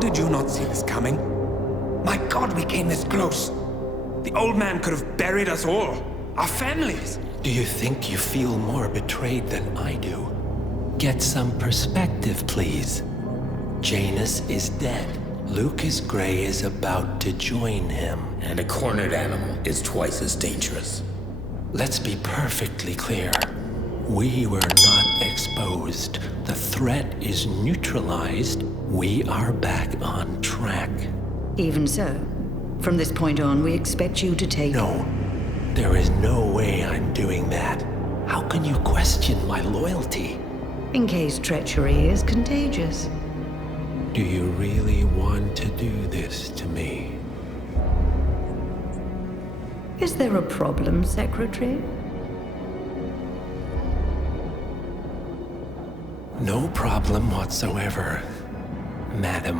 did you not see this coming? My God, we came this close. The old man could have buried us all. Our families. Do you think you feel more betrayed than I do? Get some perspective, please. Janus is dead. Lucas Gray is about to join him. And a cornered animal is twice as dangerous. Let's be perfectly clear. We were not exposed. The threat is neutralized. We are back on track. Even so, from this point on, we expect you to take... No, there is no way I'm doing that. How can you question my loyalty? In case treachery is contagious. Do you really want to do this to me? Is there a problem, Secretary? No problem whatsoever, Madam.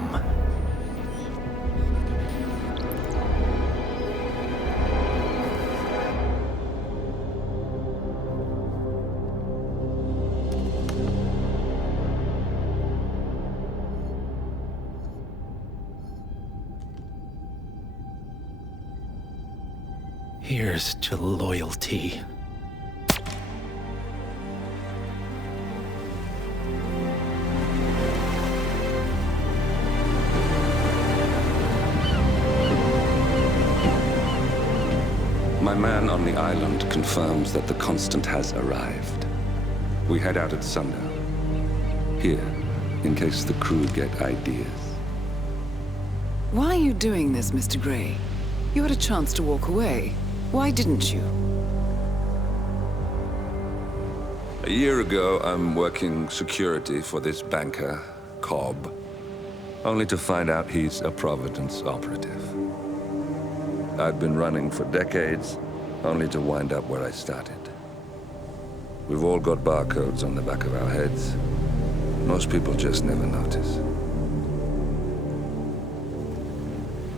Here's to loyalty. My man on the island confirms that the Constant has arrived. We head out at sundown. Here, in case the crew get ideas. Why are you doing this, Mr. Gray? You had a chance to walk away. Why didn't you? A year ago, I'm working security for this banker, Cobb, only to find out he's a Providence operative. I'd been running for decades, only to wind up where I started. We've all got barcodes on the back of our heads. Most people just never notice.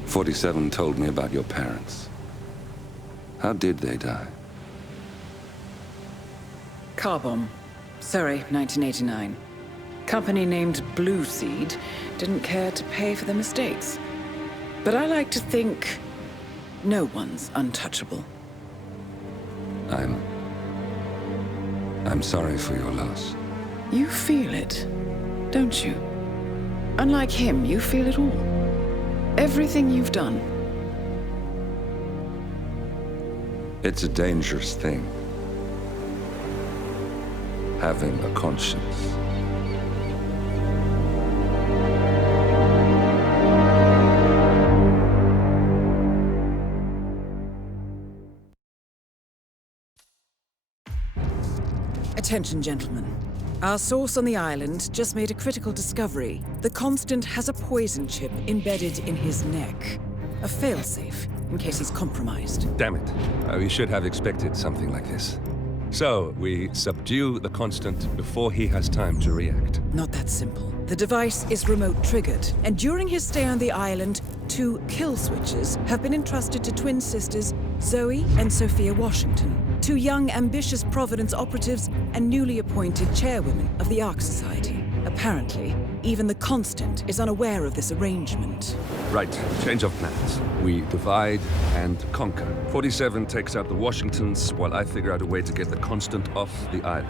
47 told me about your parents. How did they die? Car bomb. Surrey, 1989. Company named Blue Seed didn't care to pay for their mistakes. But I like to think no one's untouchable. I'm sorry for your loss. You feel it, don't you? Unlike him, you feel it all. Everything you've done. It's a dangerous thing. Having a conscience. Attention, gentlemen. Our source on the island just made a critical discovery. The Constant has a poison chip embedded in his neck. A failsafe, in case he's compromised. Damn it. We should have expected something like this. So, we subdue the Constant before he has time to react. Not that simple. The device is remote-triggered, and during his stay on the island, 2 kill switches have been entrusted to twin sisters Zoe and Sophia Washington, 2 young, ambitious Providence operatives and newly appointed chairwomen of the Ark Society. Apparently, even the Constant is unaware of this arrangement. Right, change of plans. We divide and conquer. 47 takes out the Washingtons, while I figure out a way to get the Constant off the island.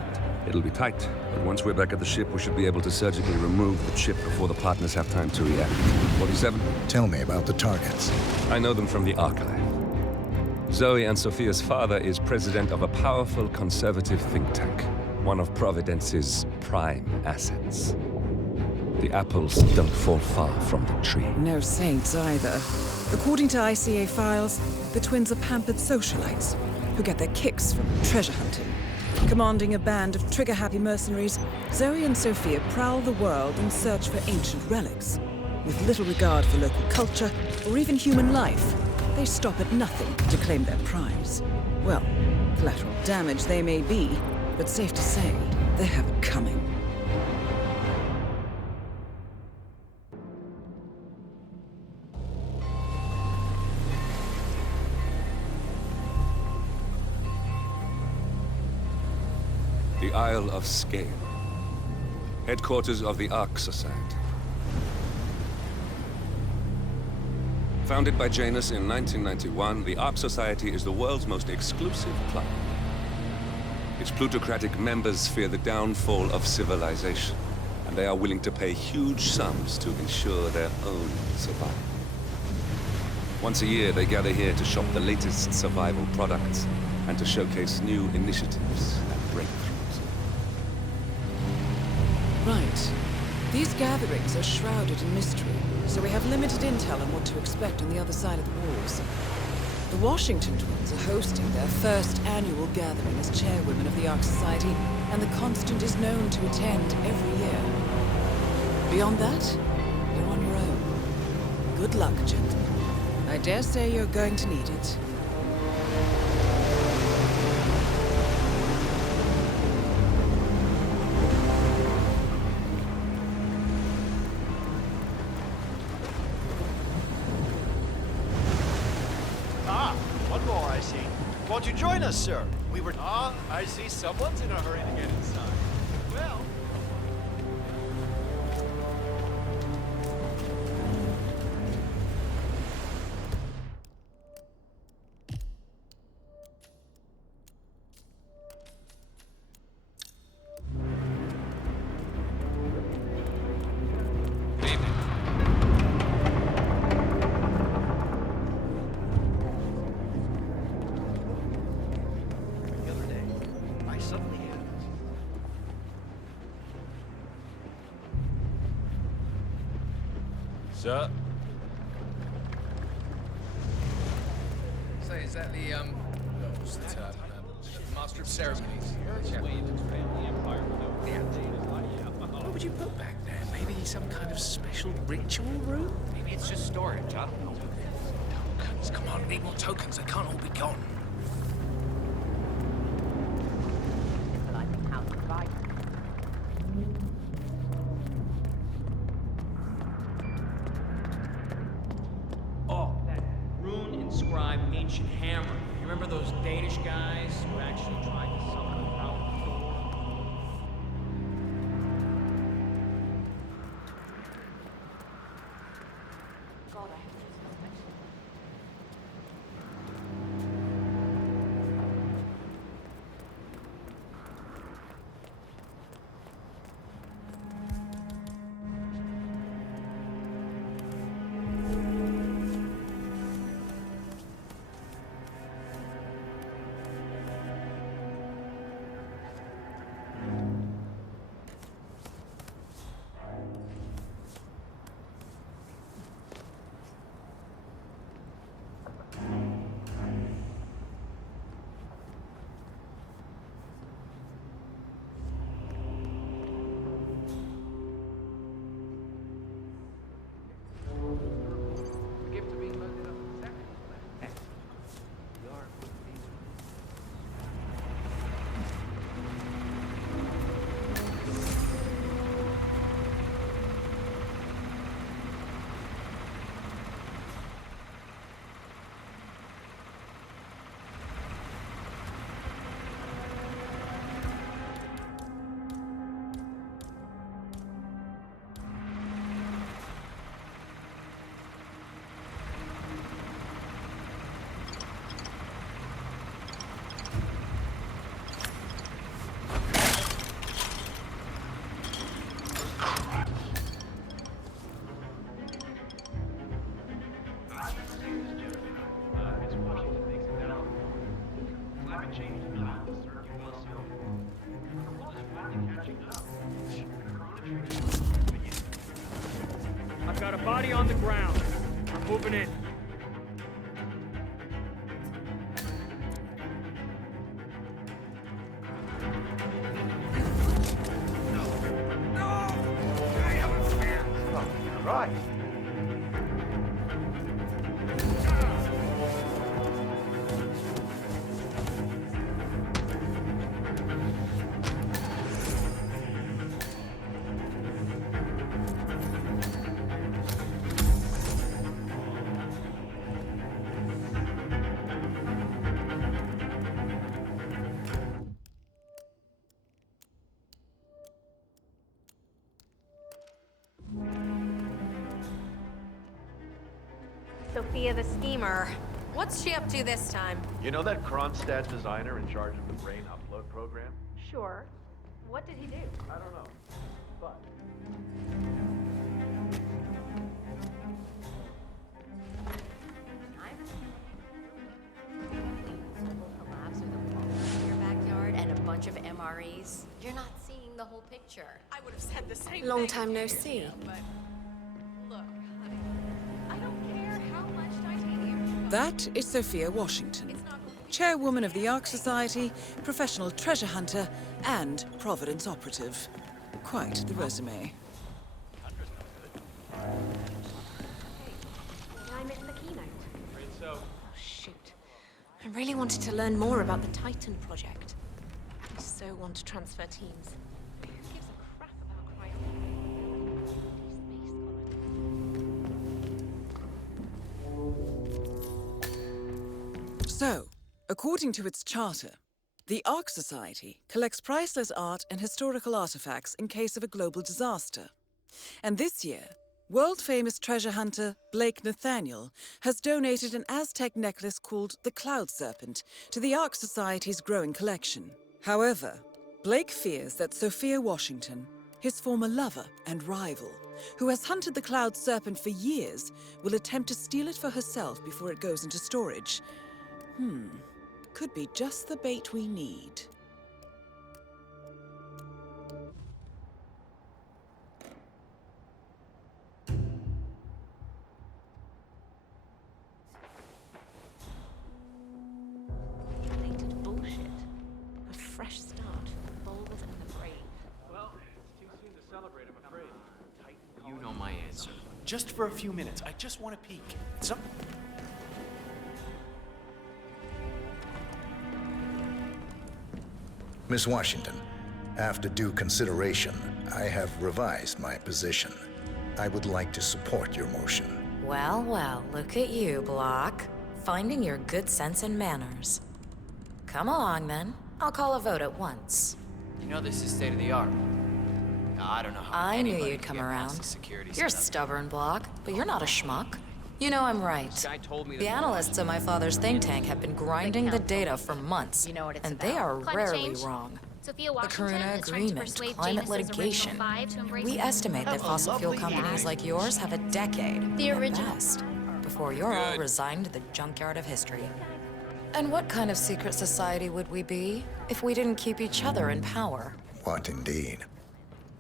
It'll be tight, but once we're back at the ship, we should be able to surgically remove the chip before the partners have time to react. 47? Tell me about the targets. I know them from the archive. Zoe and Sophia's father is president of a powerful conservative think tank, one of Providence's prime assets. The apples don't fall far from the tree. No saints either. According to ICA files, the twins are pampered socialites who get their kicks from treasure hunting. Commanding a band of trigger-happy mercenaries, Zoe and Sophia prowl the world in search for ancient relics. With little regard for local culture or even human life, they stop at nothing to claim their prize. Well, collateral damage they may be, but safe to say, they have it coming. The Isle of SGAIL, headquarters of the Ark Society. Founded by Janus in 1991, the Ark Society is the world's most exclusive club. Its plutocratic members fear the downfall of civilization, and they are willing to pay huge sums to ensure their own survival. Once a year, they gather here to shop the latest survival products and to showcase new initiatives and breakthroughs. Right. These gatherings are shrouded in mystery, so we have limited intel on what to expect on the other side of the walls. The Washington twins are hosting their first annual gathering as chairwomen of the Ark Society, and the Constant is known to attend every year. Beyond that, you're on your own. Good luck, gentlemen. I dare say you're going to need it. One more, I see. Won't you join us, sir? We were... I see someone's in a hurry to get inside. Well... Sir? Say, is that the, what's the term? Master of Ceremonies? Yeah. What would you put back there? Maybe some kind of special ritual room? Maybe it's just storage, huh? Tokens, come on, need more tokens, they can't all be gone. Ancient hammer. You remember those Danish guys who actually tried to summon the power of Thor? God, I have to suspect. I've got a body on the ground. I'm moving in. Right. Sophia the schemer. What's she up to this time? You know that Kronstadt designer in charge of the brain upload program? Sure. What did he do? I don't know, but... Collapse with a bulb in your backyard and a bunch of MREs. You're not seeing the whole picture. I would have said the same Long thing. time no see. But look, honey, I don't care how much titanium. That is Sophia Washington, chairwoman of the Ark Society, professional treasure hunter, and Providence operative. Quite the resume. I missed the keynote. So, Oh, shoot. I really wanted to learn more about the Titan project. I so want to transfer teams. Who gives a crap about crime? So, according to its charter, the Ark Society collects priceless art and historical artifacts in case of a global disaster. And this year, world-famous treasure hunter Blake Nathaniel has donated an Aztec necklace called the Cloud Serpent to the Ark Society's growing collection. However, Blake fears that Sophia Washington, his former lover and rival, who has hunted the Cloud Serpent for years, will attempt to steal it for herself before it goes into storage. Could be just the bait we need. Related bullshit. A fresh start for the bold and the brave. well, it's too soon to celebrate, I'm afraid. You know my answer. Just for a few minutes. I just want to peek. Miss Washington, after due consideration, I have revised my position. I would like to support your motion. Well, well, look at you, Block. Finding your good sense and manners. Come along, then. I'll call a vote at once. You know this is state of the art. I don't know how I knew anybody you'd could come get past around. the security You're setup. stubborn, Block, but you're not a schmuck. You know I'm right. This guy told me The that- analysts at my father's think tank have been grinding the data for months, You know what it's and they about. are Climate rarely change. wrong. Sophia The Washington Karuna is trying to Agreement, persuade climate Janus's original litigation. five to embrace We estimate that Have a fossil fuel lovely companies day. like yours have a decade, The at original. best, before you're all Good. resigned to the junkyard of history. And what kind of secret society would we be if we didn't keep each other in power? What indeed?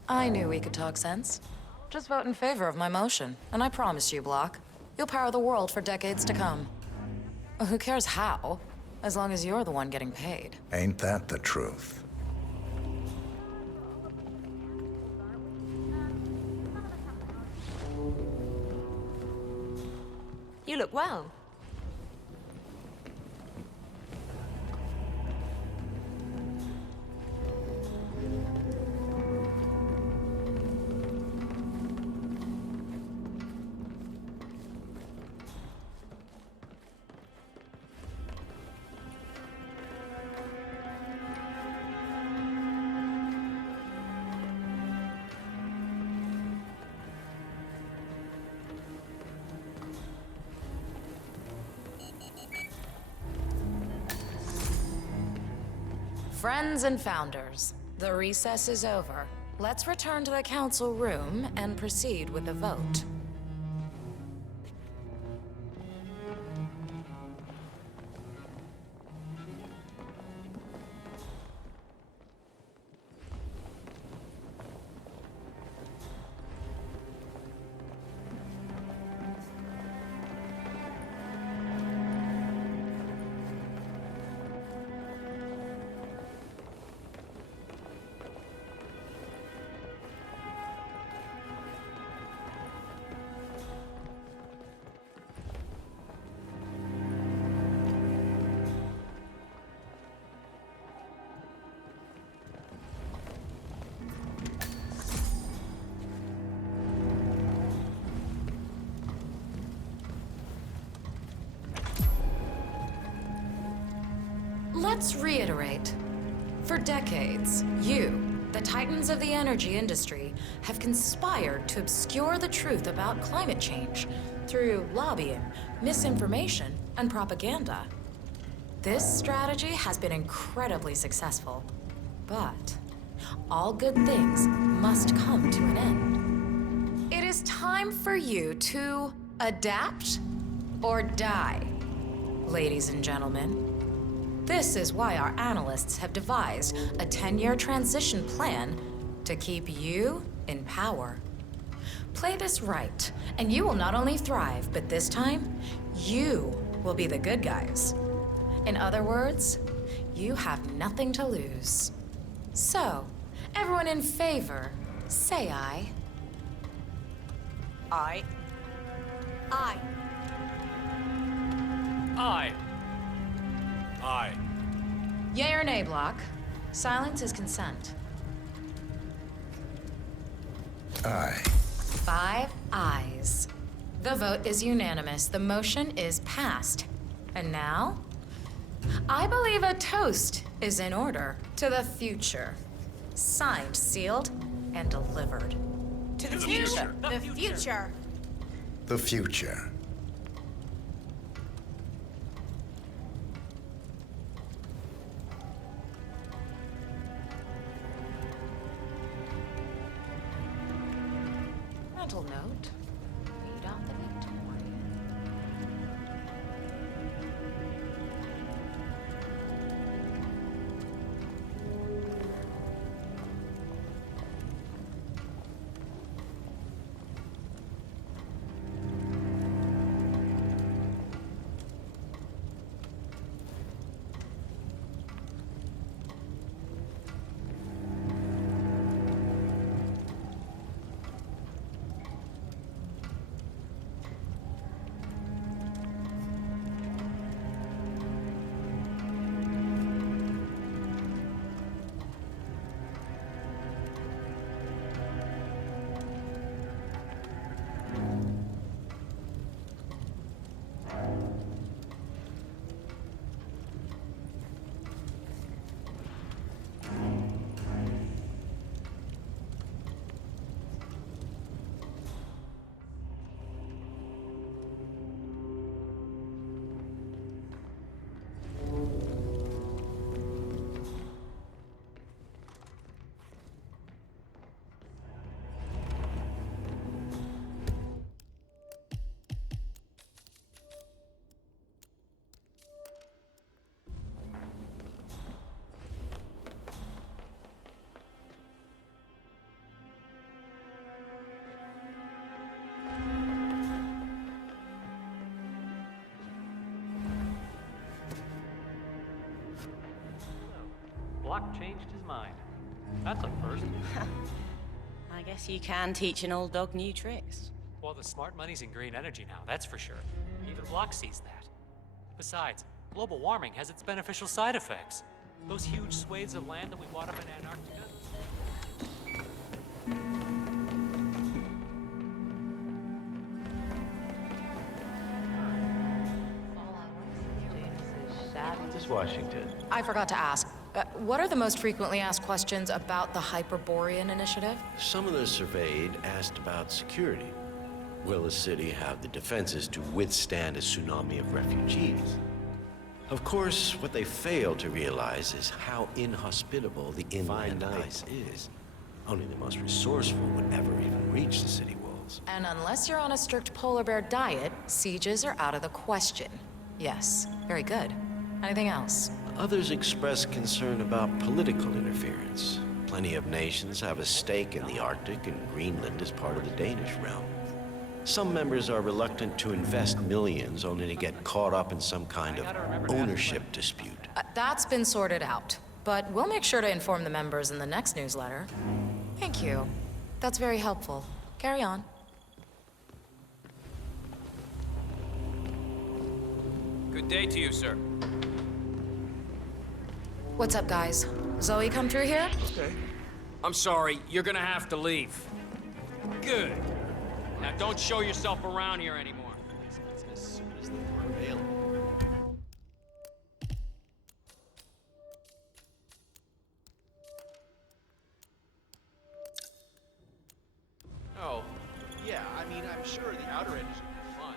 I knew we could talk sense. Just vote in favor of my motion, and I promise you, Block, you'll power the world for decades to come. Who cares how, as long as you're the one getting paid. Ain't that the truth? You look well. Friends and founders, the recess is over. Let's return to the council room and proceed with the vote. Let's reiterate. For decades, you, the titans of the energy industry, have conspired to obscure the truth about climate change, through lobbying, misinformation, and propaganda. This strategy has been incredibly successful, but all good things must come to an end. It is time for you to adapt or die, ladies and gentlemen. This is why our analysts have devised a 10-year transition plan to keep you in power. Play this right, and you will not only thrive, but this time, you will be the good guys. In other words, you have nothing to lose. So, everyone in favor, say aye. Aye. Aye. Aye. Aye. Yea or nay, Block? Silence is consent. Aye. 5 ayes. The vote is unanimous. The motion is passed. And now, I believe a toast is in order to the future. Signed, sealed, and delivered. To the future. The future. The future. Mental note. Read out the Victorian. Block changed his mind. That's a first. I guess you can teach an old dog new tricks. Well, the smart money's in green energy now, that's for sure. Even Block sees that. Besides, global warming has its beneficial side effects. Those huge swathes of land that we bought up in Antarctica. This is Washington. I forgot to ask. What are the most frequently asked questions about the Hyperborean initiative? Some of the surveyed asked about security. Will the city have the defenses to withstand a tsunami of refugees? Of course, what they fail to realize is how inhospitable the inland ice is. Only the most resourceful would ever even reach the city walls. And unless you're on a strict polar bear diet, sieges are out of the question. Yes, very good. Anything else? Others express concern about political interference. Plenty of nations have a stake in the Arctic, and Greenland is part of the Danish realm. Some members are reluctant to invest millions only to get caught up in some kind of ownership dispute. That's been sorted out, but we'll make sure to inform the members in the next newsletter. Thank you. That's very helpful. Carry on. Good day to you, sir. What's up, guys? Zoe come through here? Okay. I'm sorry, you're gonna have to leave. Good. Now don't show yourself around here anymore. As soon as they were available. Oh, yeah, I mean, I'm sure the outer edges would be fun.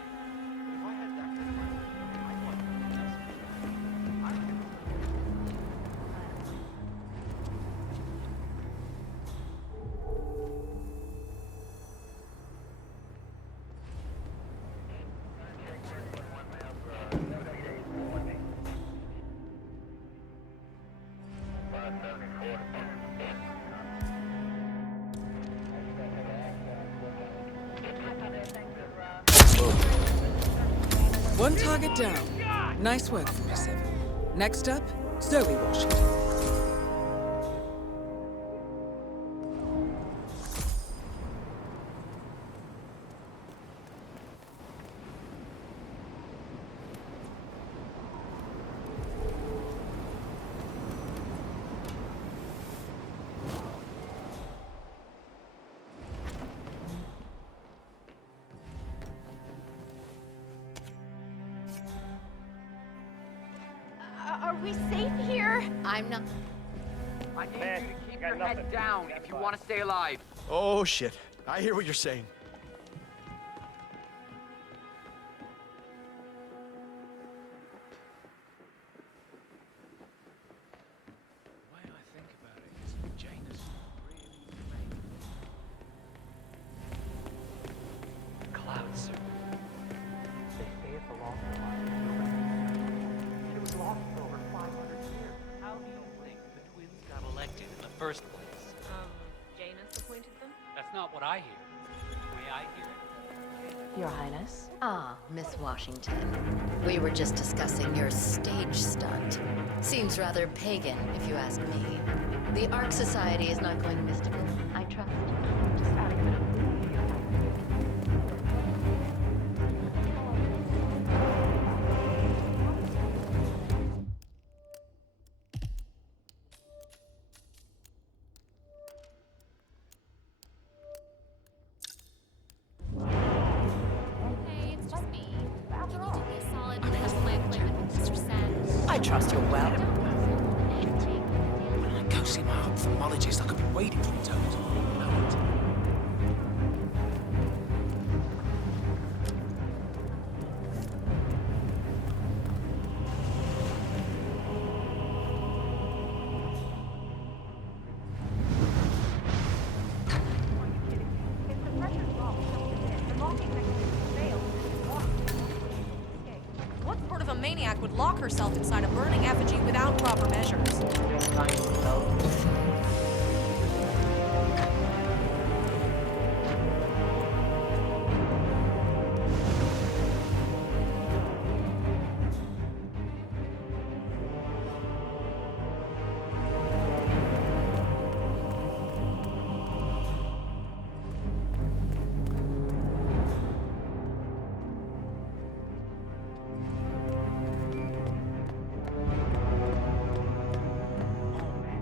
One target down. Nice work, 47. Next up, Zoe Washington. Are we safe here? I'm not. I need you to keep your head down if you want to stay alive. Oh, shit. I hear what you're saying. The way I think about it is Janus really Clouds. They stay at the loft line. It was lost for over 500 years. How do you think the twins got elected in the first place? Janus appointed them? That's not what I hear. The way I hear it. Your Highness? Ah, Miss Washington. We were just discussing your stage stunt. Seems rather pagan, if you ask me. The Ark Society is not going mystical, I trust. Just out of Hey, it's just me. Can you do me a solid and just play a plan with Mr. Sand? I trust you're well. When I go see my ophthalmologist, I could be waiting for the tokens. What sort of a maniac would lock herself inside a burning effigy without proper measures?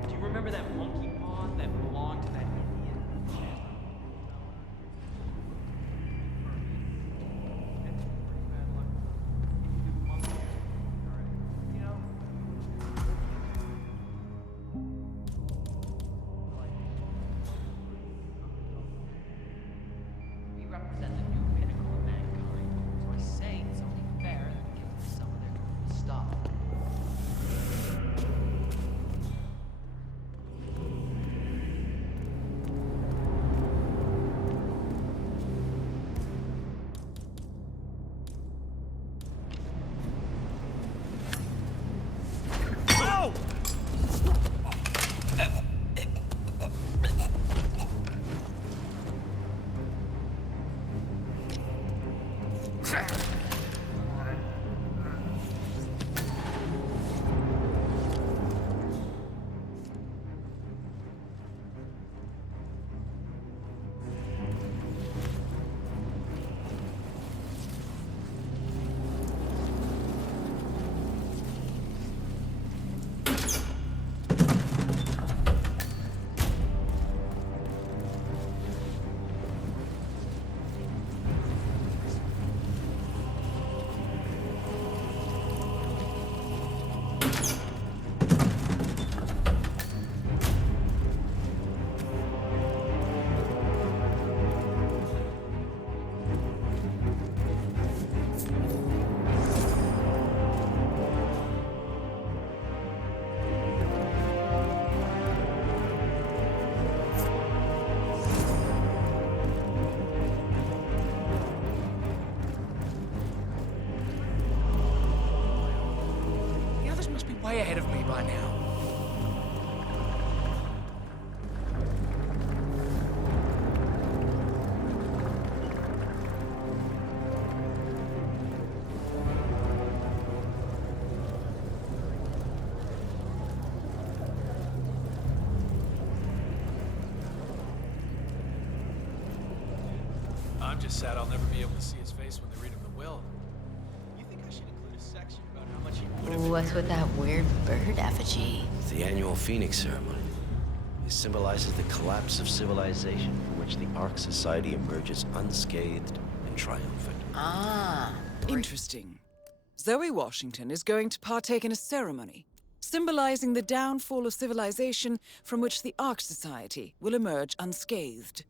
Do you remember that monkey pawn that belonged to that Indian? We represent the new pinnacle of mankind, so I say it's only fair that we give them some of their good stuff. The others must be way ahead of me by now. just sad I'll never be able to see his face when they read him the will. You think I should include a section about how much he would have... What's with that weird bird effigy? It's the annual Phoenix ceremony. It symbolizes the collapse of civilization from which the Ark Society emerges unscathed and triumphant. Ah. Interesting. Zoe Washington is going to partake in a ceremony symbolizing the downfall of civilization from which the Ark Society will emerge unscathed.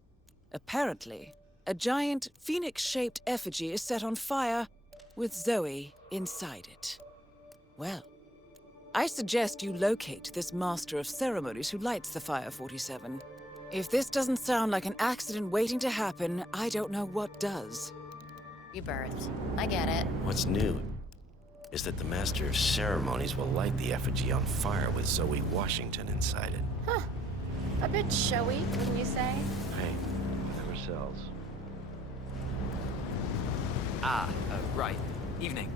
Apparently, a giant phoenix-shaped effigy is set on fire with Zoe inside it. Well, I suggest you locate this master of ceremonies who lights the fire 47. If this doesn't sound like an accident waiting to happen, I don't know what does. Rebirth. I get it. What's new is that the Master of Ceremonies will light the effigy on fire with Zoe Washington inside it. Huh. A bit showy, wouldn't you say? Hey, whatever sells. Right. Evening.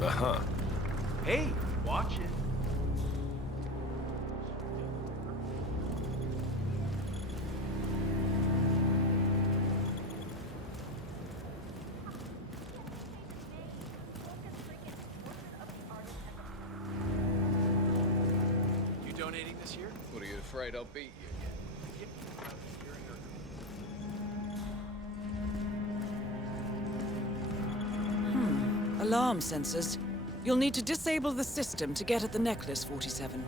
Uh-huh. Hey, watch it. You donating this year? What, are you afraid I'll beat you? Alarm sensors. You'll need to disable the system to get at the necklace, 47.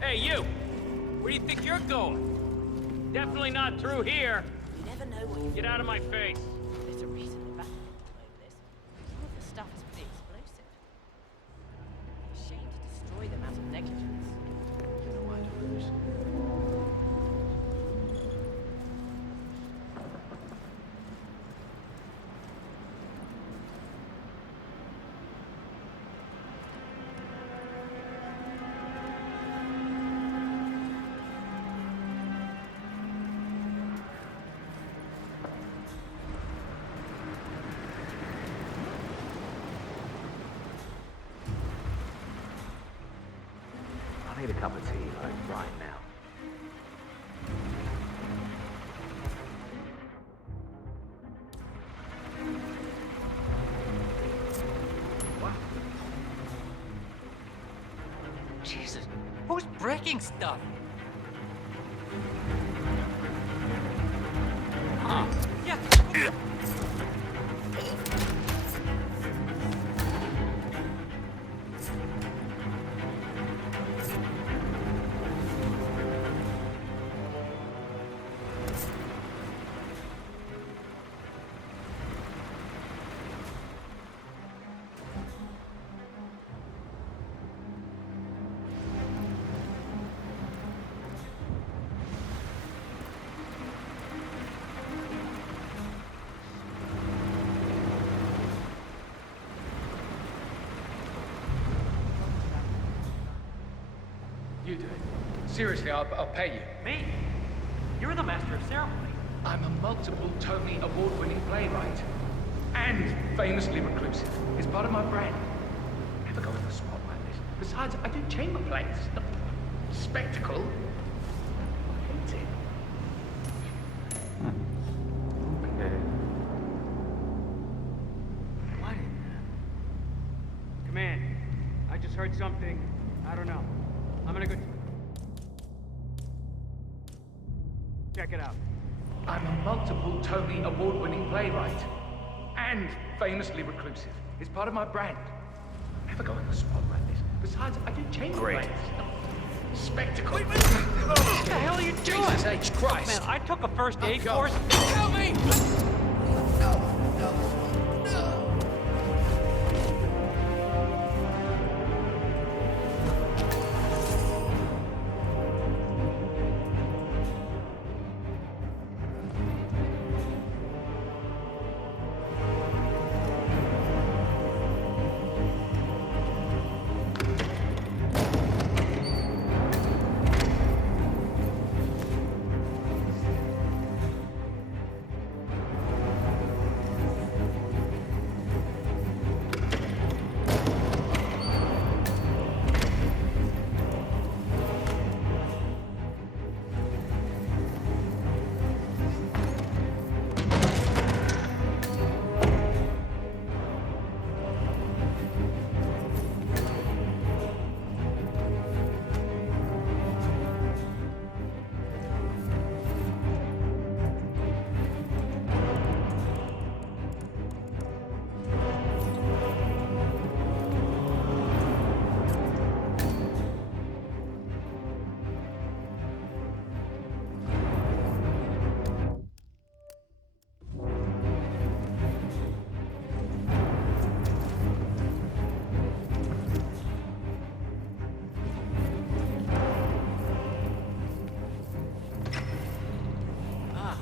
Hey, you! Where do you think you're going? Definitely not through here. You never know what you... Get out of my face. There's a reason the back over this. Some of the stuff is pretty explosive. It's a shame to destroy them out of negligence. You know I don't understand. I need a cup of tea, like right now. What? Jesus, who's breaking stuff? Huh? Yeah. You do it. Seriously, I'll pay you. Me? You're the master of ceremony. I'm a multiple Tony award-winning playwright. And famously reclusive. It's part of my brand. Never go in a spot like this. Besides, I do chamber plays. Spectacle. I hate it. What? Command, I just heard something. I don't know. I'm gonna go check it out. I'm a multiple Tony award-winning playwright. And famously reclusive. It's part of my brand. Never go in the swamp like this. Besides, I do chamber planes. Spectacle. Wait. What the hell are you doing? Jesus H. Christ. Man, I took a first aid course. Help me!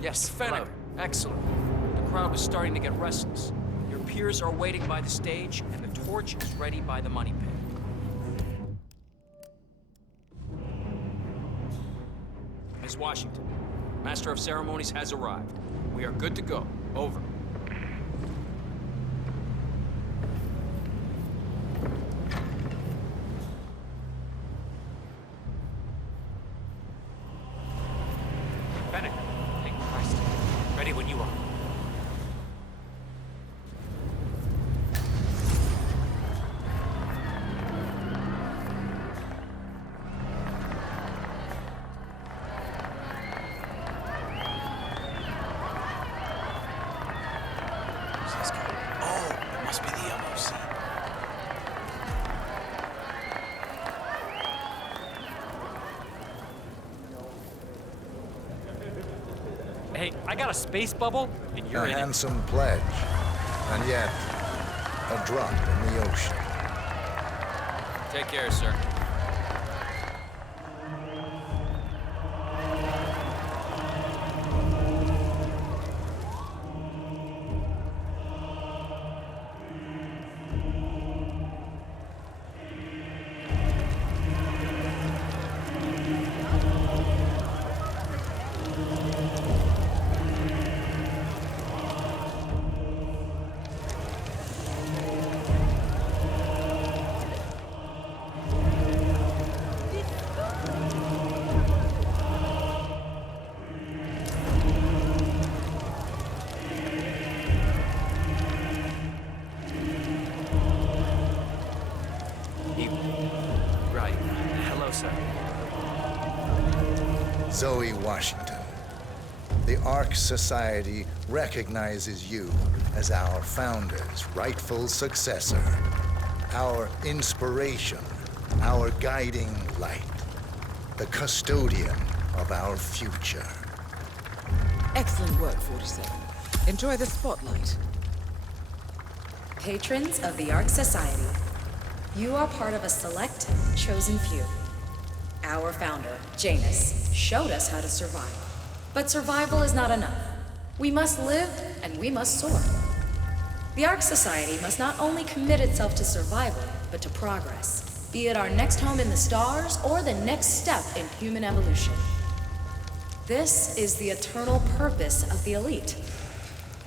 Yes, Fennec. Excellent. The crowd was starting to get restless. Your peers are waiting by the stage, and the torch is ready by the money pit. Ms. Washington, Master of Ceremonies has arrived. We are good to go. Over. Fennec, thank Christ. Ready when you are. Oh, it must be the LOC. Hey, I got a space bubble, and you're A in it. handsome pledge, and yet a drop in the ocean. Take care, sir. Right. Hello, sir. Zoe Washington. The Ark Society recognizes you as our founder's rightful successor, our inspiration, our guiding light, the custodian of our future. Excellent work, 47. Enjoy the spotlight. Patrons of the Ark Society, you are part of a select, chosen few. Our founder, Janus, showed us how to survive. But survival is not enough. We must live, and we must soar. The Ark Society must not only commit itself to survival, but to progress, be it our next home in the stars or the next step in human evolution. This is the eternal purpose of the elite.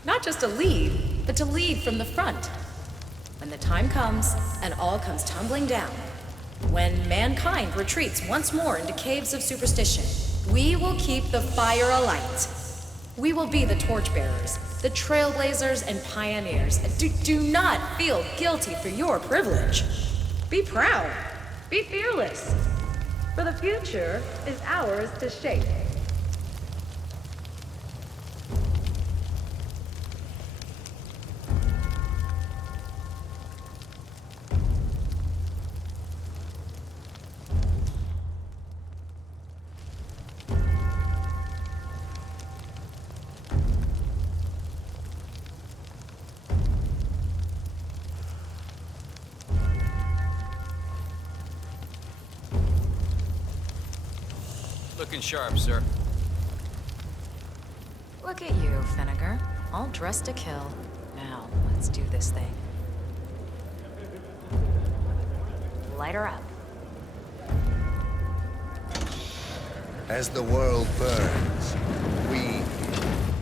Not just to lead, but to lead from the front. When the time comes, and all comes tumbling down, when mankind retreats once more into caves of superstition, we will keep the fire alight. We will be the torchbearers, the trailblazers and pioneers. Do not feel guilty for your privilege. Be proud. Be fearless. For the future is ours to shape. Looking sharp, sir. Look at you, Finnegar. All dressed to kill. Now, let's do this thing. Light her up. As the world burns, we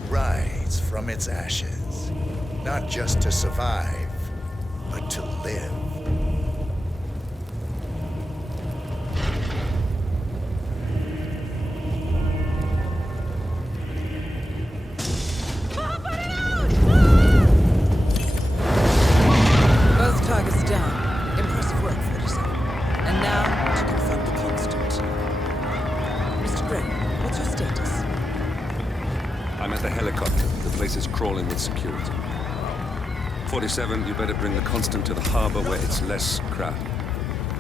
rise from its ashes. Not just to survive, but to live. Both targets down. Impressive work, 47. And now, to confront the constant. Mr. Gray, what's your status? I'm at the helicopter. The place is crawling with security. 47, you better bring the Constant to the harbor where it's less crowded.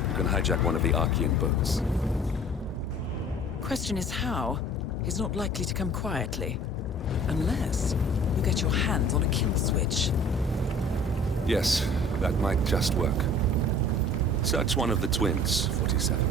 You can hijack one of the Archean boats. Question is how? He's not likely to come quietly. Unless you get your hands on a kill switch. Yes, that might just work. Search one of the twins, 47.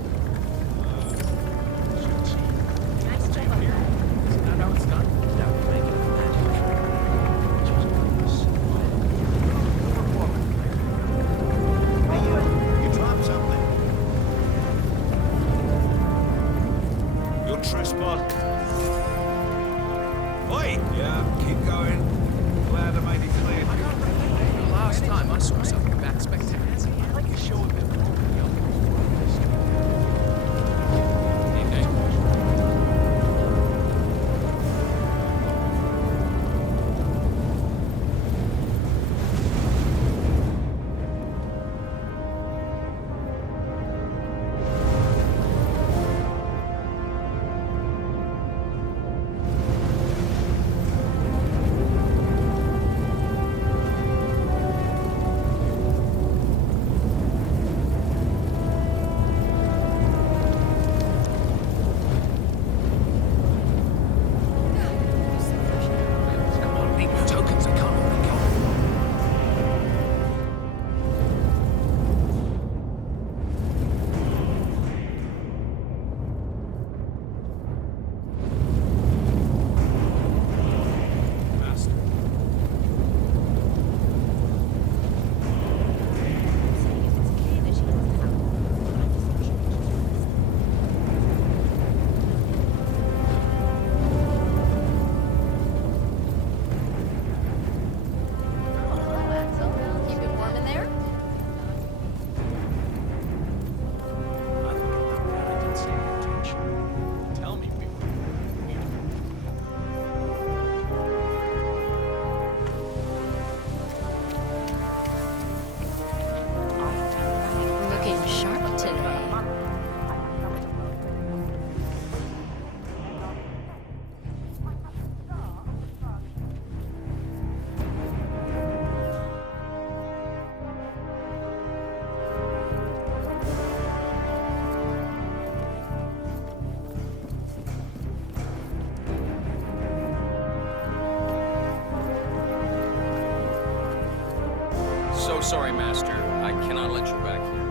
So sorry, Master. I cannot let you back here.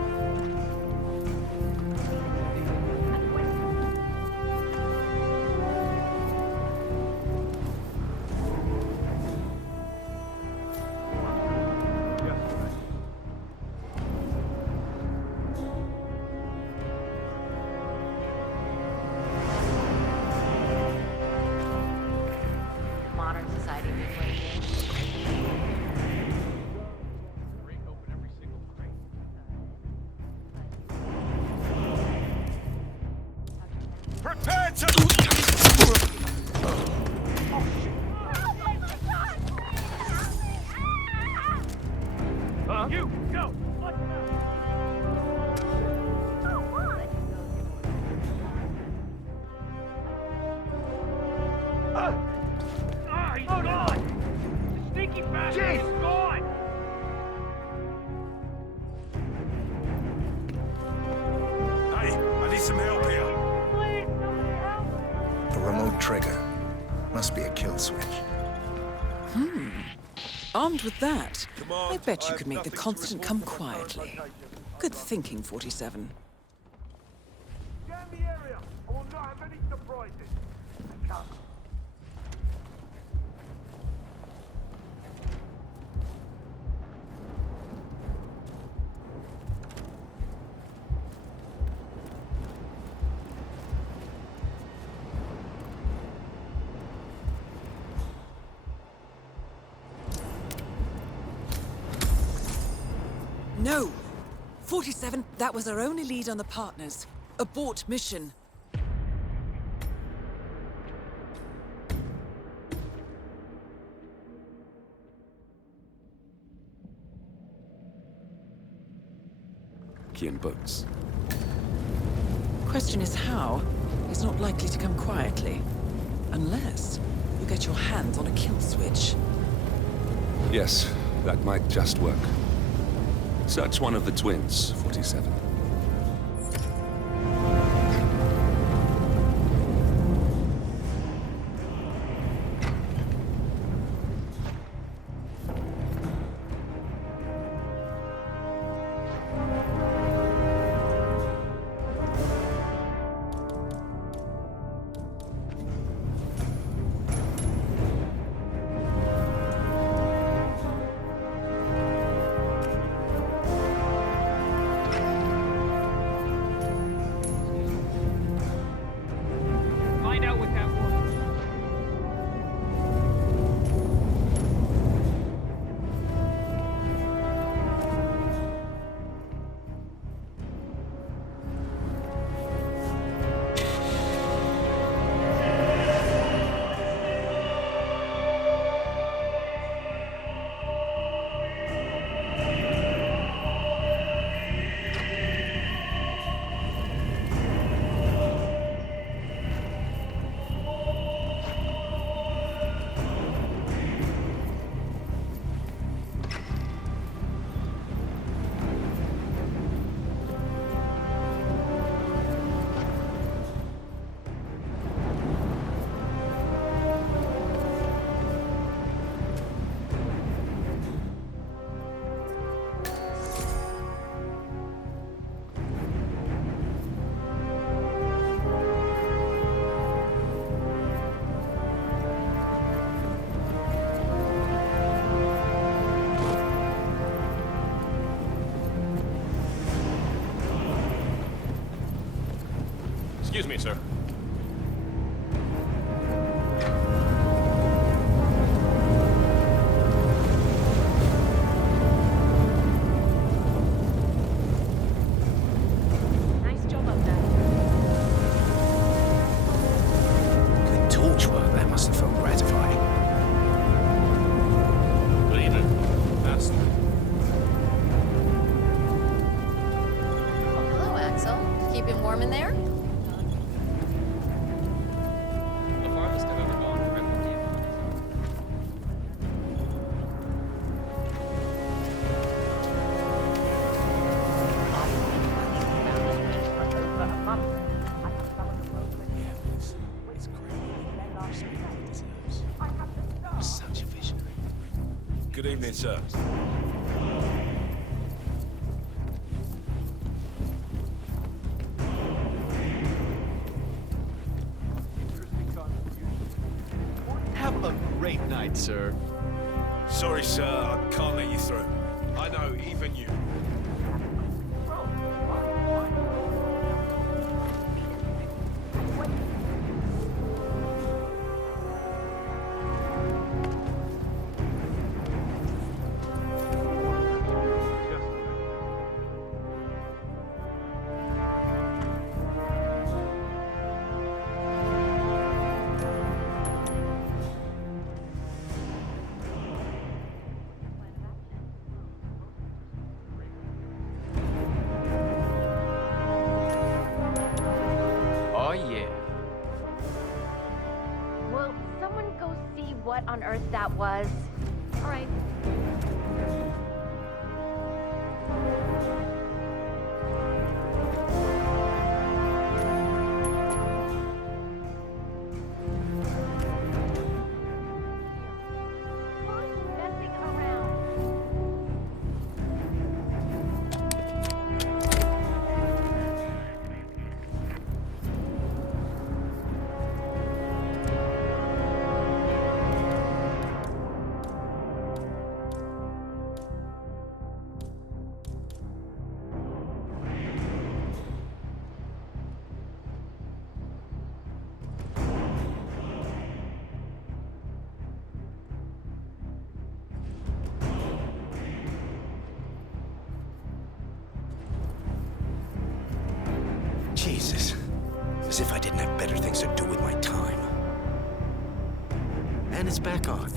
Modern society being waged. Prepare to... You, go! He's gone! The sneaky bastard is gone! Hey, I need some help here. A remote trigger. Must be a kill switch. Armed with that, I bet you could make the Constant come quietly. Good thinking, 47. Scan the area. I will not have any support. surprises. I can't. No! 47, that was our only lead on the partners. Abort mission. Key in books. Question is how? It's not likely to come quietly. Unless you get your hands on a kill switch. Yes, that might just work. Search one of the twins, 47. Find out what that was. Excuse me, sir. Nice job up there. Good torch work. That must have felt gratifying. Good evening. Master. Oh, hello, Axel. Keeping warm in there? The farthest I've ever gone for refugee. It's great. Such a visionary. Good evening, sir. Have a great night, sir. Sorry, sir. I can't let you through. I know, even you. Oh, yeah. Will someone go see what on earth that was? All right. Messing around. As if I didn't have better things to do with my time. And it's back on.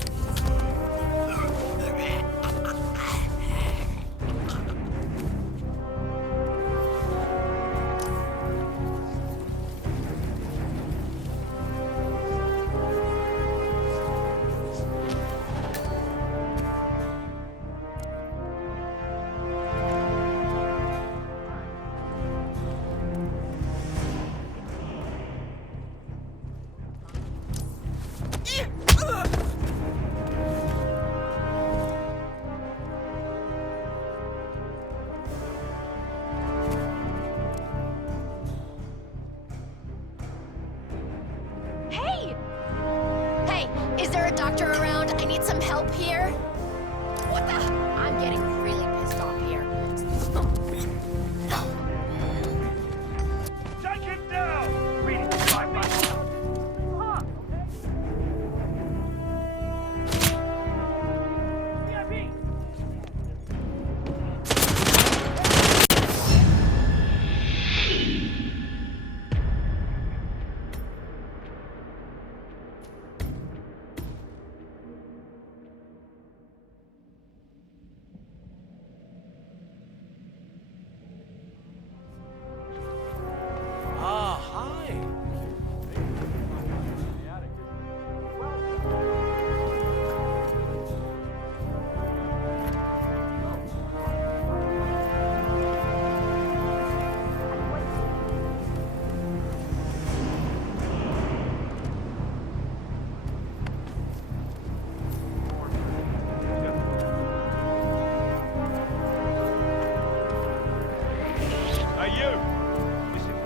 Hey! Hey, is there a doctor around? I need some help here. What the? I'm getting really pissed off here. Take him down! We need to fight back. Ah, hi. Hey, you! Listen.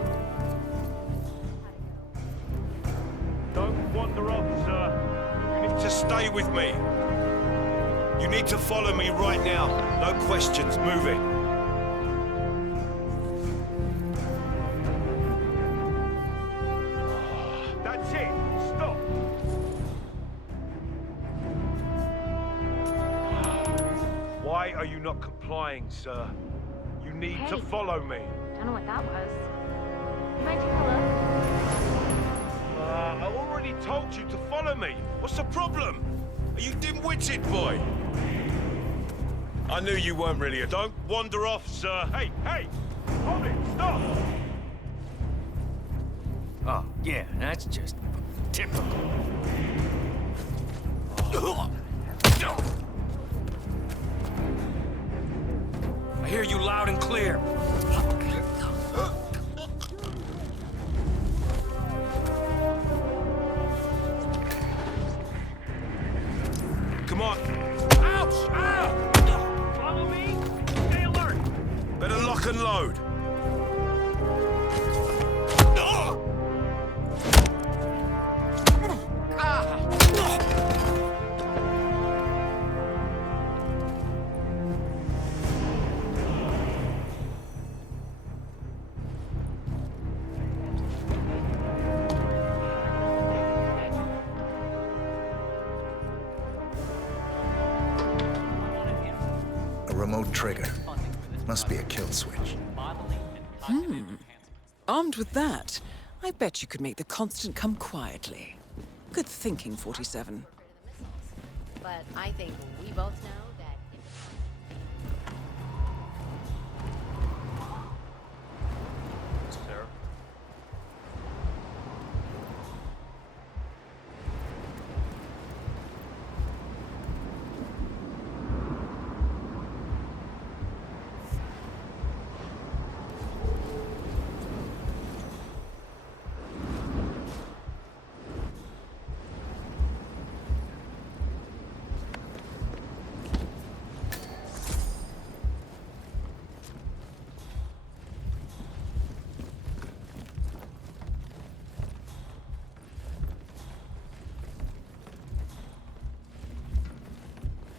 Don't wander off, sir. You need to stay with me. You need to follow me right now. No questions. Move it. That's it. Stop. Why are you not complying, sir? You need to follow me. Don't know what that was. You mind taking a look? I already told you to follow me. What's the problem? Are you dim-witted, boy? I knew you weren't really. Don't wander off, sir. Hey, hey! Hold it! Stop! Oh, yeah, that's just typical. I hear you loud and clear. Come on. Ouch! Ow! Follow me. Stay alert. Better lock and load. A remote trigger. Must be a kill switch. Armed with that, I bet you could make the constant come quietly. Good thinking, 47. But I think we both know that Sarah?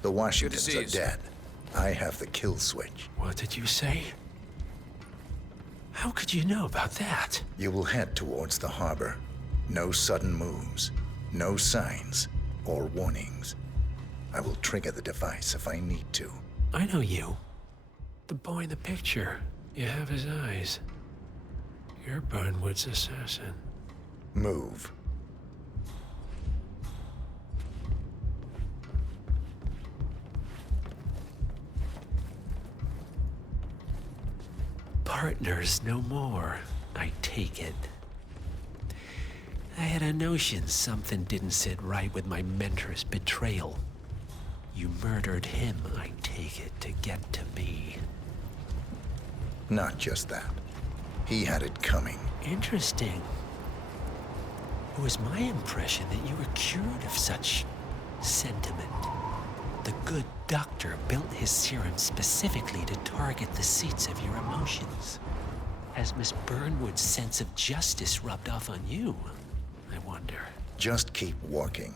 The Washingtons are dead. I have the kill switch. What did you say? How could you know about that? You will head towards the harbor. No sudden moves, no signs or warnings. I will trigger the device if I need to. I know you. The boy in the picture. You have his eyes. You're Burnwood's assassin. Move. Partners no more, I take it. I had a notion something didn't sit right with my mentor's betrayal. You murdered him, I take it, to get to me. Not just that. He had it coming. Interesting. It was my impression that you were cured of such sentiment. The good doctor built his serum specifically to target the seats of your emotions. Has Miss Burnwood's sense of justice rubbed off on you, I wonder? Just keep walking.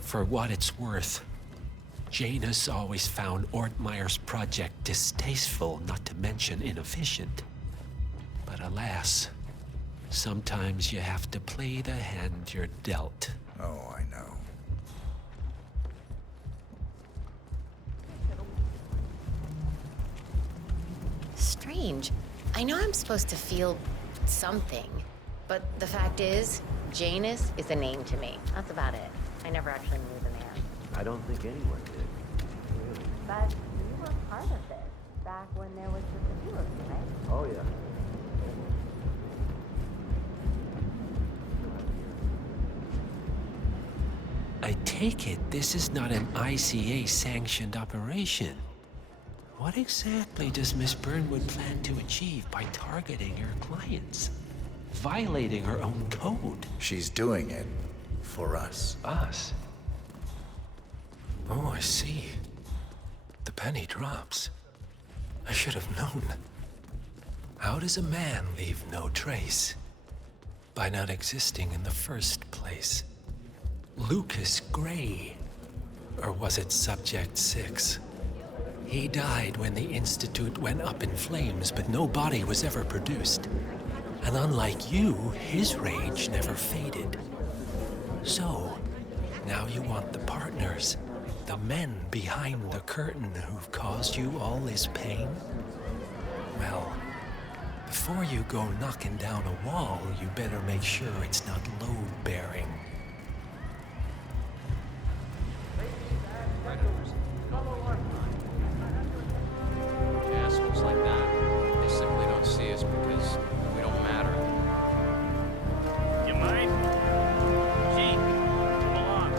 For what it's worth, Janus always found Ortmeyer's project distasteful, not to mention inefficient. But alas, sometimes you have to play the hand you're dealt. Oh, I know. Strange. I know I'm supposed to feel something, but the fact is, Janus is a name to me. That's about it. I never actually knew the man. I don't think anyone did. Really. But you were part of this, back when there was just a few of you, right? Oh, yeah. I take it this is not an ICA-sanctioned operation. What exactly does Miss Burnwood plan to achieve by targeting her clients? Violating her own code? She's doing it for us. Us? Oh, I see. The penny drops. I should have known. How does a man leave no trace? By not existing in the first place. Lucas Gray. Or was it Subject 6? He died when the Institute went up in flames, but no body was ever produced. And unlike you, his rage never faded. So, now you want the partners, the men behind the curtain who've caused you all this pain? Well, before you go knocking down a wall, you better make sure it's not load-bearing. Assholes like that, they simply don't see us because we don't matter. You mind? Gee, come along.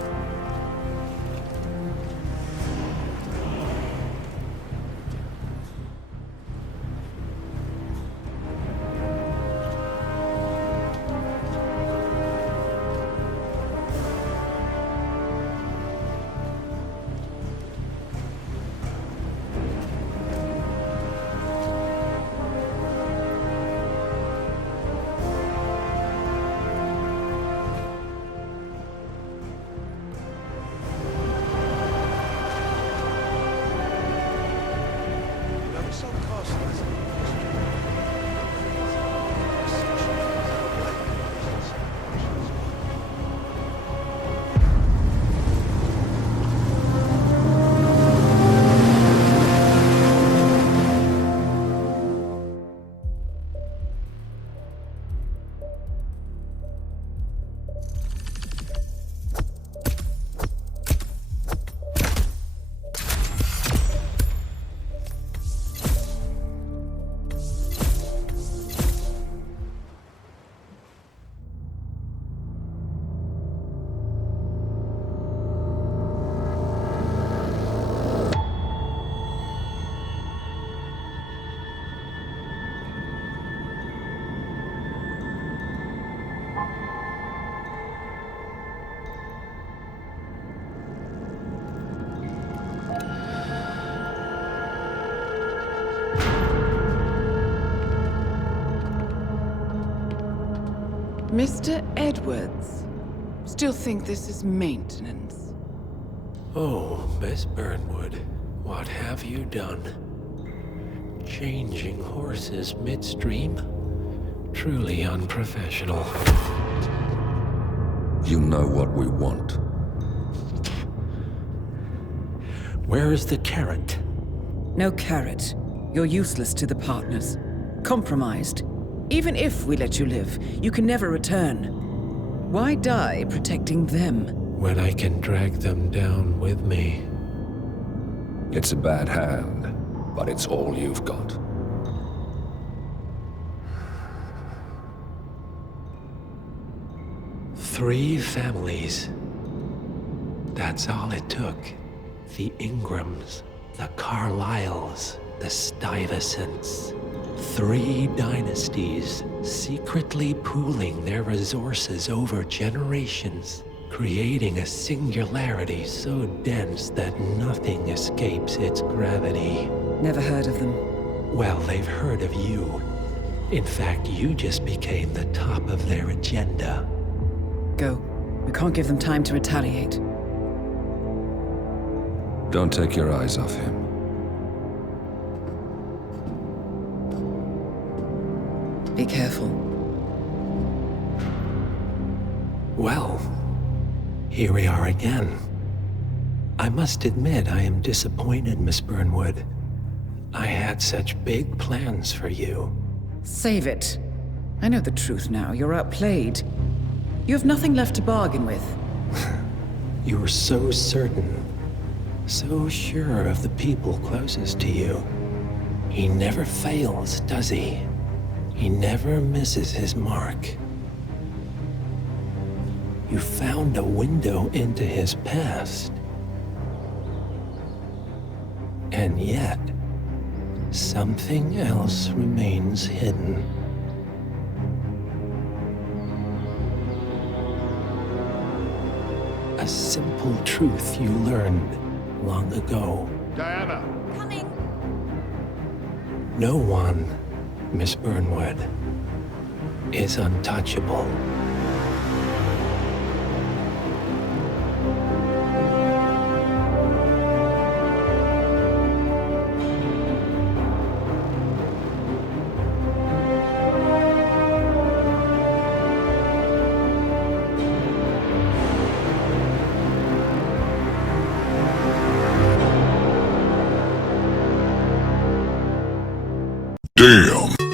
Mr. Edwards, still think this is maintenance? Oh, Miss Burnwood, what have you done? Changing horses midstream? Truly unprofessional. You know what we want. Where is the carrot? No carrot. You're useless to the partners. Compromised. Even if we let you live, you can never return. Why die protecting them? When I can drag them down with me. It's a bad hand, but it's all you've got. Three families. That's all it took. The Ingrams, the Carlyles, the Stuyvesants. 3 dynasties, secretly pooling their resources over generations, creating a singularity so dense that nothing escapes its gravity. Never heard of them. Well, they've heard of you. In fact, you just became the top of their agenda. Go. We can't give them time to retaliate. Don't take your eyes off him. Be careful. Well, here we are again. I must admit I am disappointed, Miss Burnwood. I had such big plans for you. Save it. I know the truth now. You're outplayed. You have nothing left to bargain with. You were so certain, so sure of the people closest to you. He never fails, does he? He never misses his mark. You found a window into his past. And yet, something else remains hidden. A simple truth you learned long ago. Diana! Coming! No one, Miss Burnwood, is untouchable. Damn.